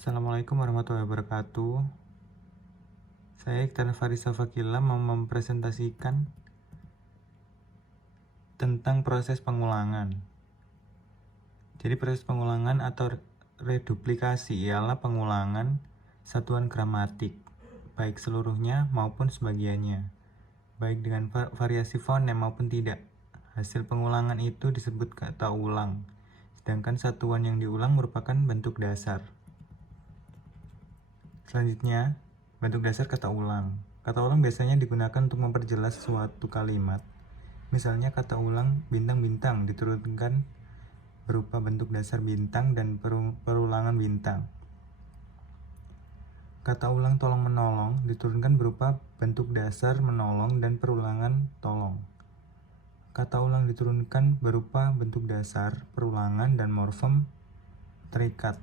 Assalamualaikum warahmatullahi wabarakatuh. Saya Iqtan Farisa Fakila mau mempresentasikan tentang proses pengulangan. Jadi proses pengulangan atau reduplikasi ialah pengulangan satuan gramatik, baik seluruhnya maupun sebagiannya, baik dengan variasi fonem maupun tidak. Hasil pengulangan itu disebut kata ulang, sedangkan satuan yang diulang merupakan bentuk dasar. Selanjutnya, bentuk dasar kata ulang. Kata ulang biasanya digunakan untuk memperjelas suatu kalimat. Misalnya kata ulang bintang-bintang diturunkan berupa bentuk dasar bintang dan perulangan bintang. Kata ulang tolong-menolong diturunkan berupa bentuk dasar menolong dan perulangan tolong. Kata ulang diturunkan berupa bentuk dasar, perulangan, dan morfem terikat.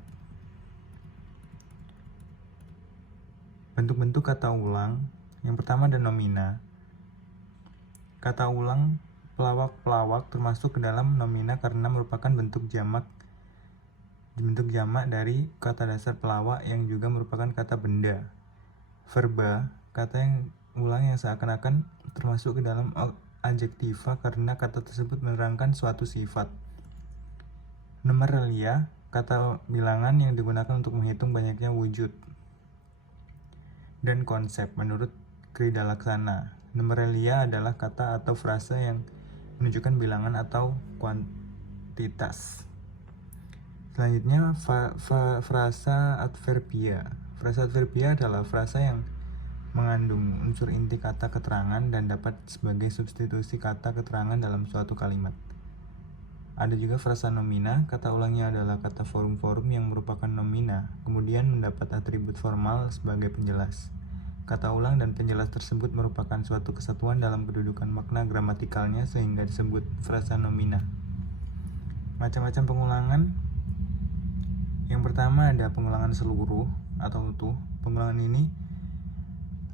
Bentuk-bentuk kata ulang, yang pertama ada nomina. Kata ulang pelawak-pelawak termasuk ke dalam nomina karena merupakan bentuk jamak dari kata dasar pelawak yang juga merupakan kata benda. Verba, kata yang ulang yang seakan-akan termasuk ke dalam adjektiva karena kata tersebut menerangkan suatu sifat. Numeralia, kata bilangan yang digunakan untuk menghitung banyaknya wujud. Dan konsep menurut Krida Laksana. Numeralia adalah kata atau frasa yang menunjukkan bilangan atau kuantitas. Selanjutnya frasa adverbia. Frasa adverbia adalah frasa yang mengandung unsur inti kata keterangan dan dapat sebagai substitusi kata keterangan dalam suatu kalimat. Ada juga frasa nomina, kata ulangnya adalah kata forum-forum yang merupakan nomina, kemudian mendapat atribut formal sebagai penjelas. Kata ulang dan penjelas tersebut merupakan suatu kesatuan dalam kedudukan makna gramatikalnya sehingga disebut frasa nomina. Macam-macam pengulangan. Yang pertama ada pengulangan seluruh atau utuh. Pengulangan ini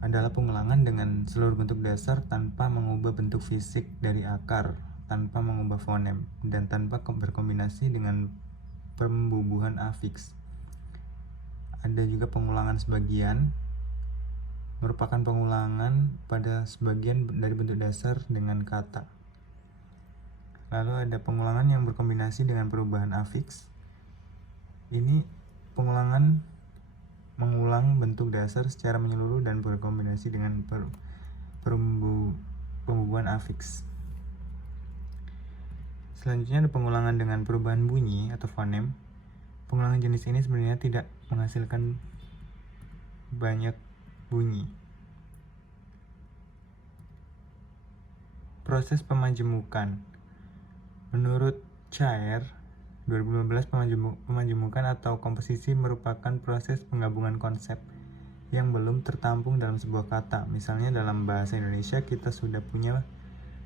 adalah pengulangan dengan seluruh bentuk dasar tanpa mengubah bentuk fisik dari akar, tanpa mengubah fonem, dan tanpa berkombinasi dengan pembubuhan afiks. Ada juga pengulangan sebagian, merupakan pengulangan pada sebagian dari bentuk dasar dengan kata. Lalu ada pengulangan yang berkombinasi dengan perubahan afiks. Ini pengulangan mengulang bentuk dasar secara menyeluruh dan berkombinasi dengan pembubuhan afiks. Selanjutnya ada pengulangan dengan perubahan bunyi atau fonem. Pengulangan jenis ini sebenarnya tidak menghasilkan banyak bunyi. Proses pemajemukan. Menurut Chair 2015, pemajemukan atau komposisi merupakan proses penggabungan konsep yang belum tertampung dalam sebuah kata. Misalnya dalam bahasa Indonesia kita sudah punya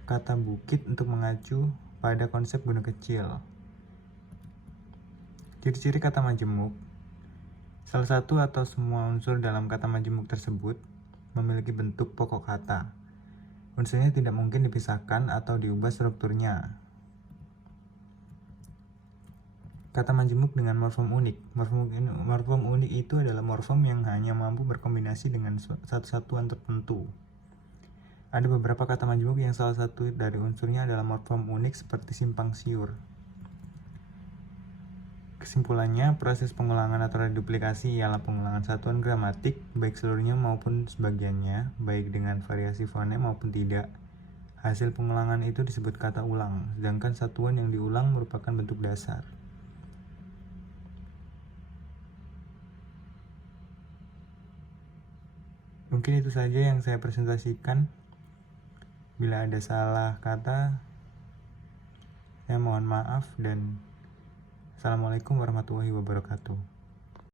kata bukit untuk mengacu pada konsep gunung kecil. Ciri-ciri kata majemuk. Salah satu atau semua unsur dalam kata majemuk tersebut memiliki bentuk pokok kata. Unsurnya tidak mungkin dipisahkan atau diubah strukturnya. Kata majemuk dengan morfem unik. Morfem unik itu adalah morfem yang hanya mampu berkombinasi dengan satu satuan tertentu. Ada beberapa kata majemuk yang salah satu dari unsurnya adalah morfem unik seperti simpang siur. Kesimpulannya, proses pengulangan atau reduplikasi ialah pengulangan satuan gramatik, baik seluruhnya maupun sebagiannya, baik dengan variasi fonem maupun tidak. Hasil pengulangan itu disebut kata ulang, sedangkan satuan yang diulang merupakan bentuk dasar. Mungkin itu saja yang saya presentasikan. Bila ada salah kata, saya mohon maaf dan Assalamualaikum warahmatullahi wabarakatuh.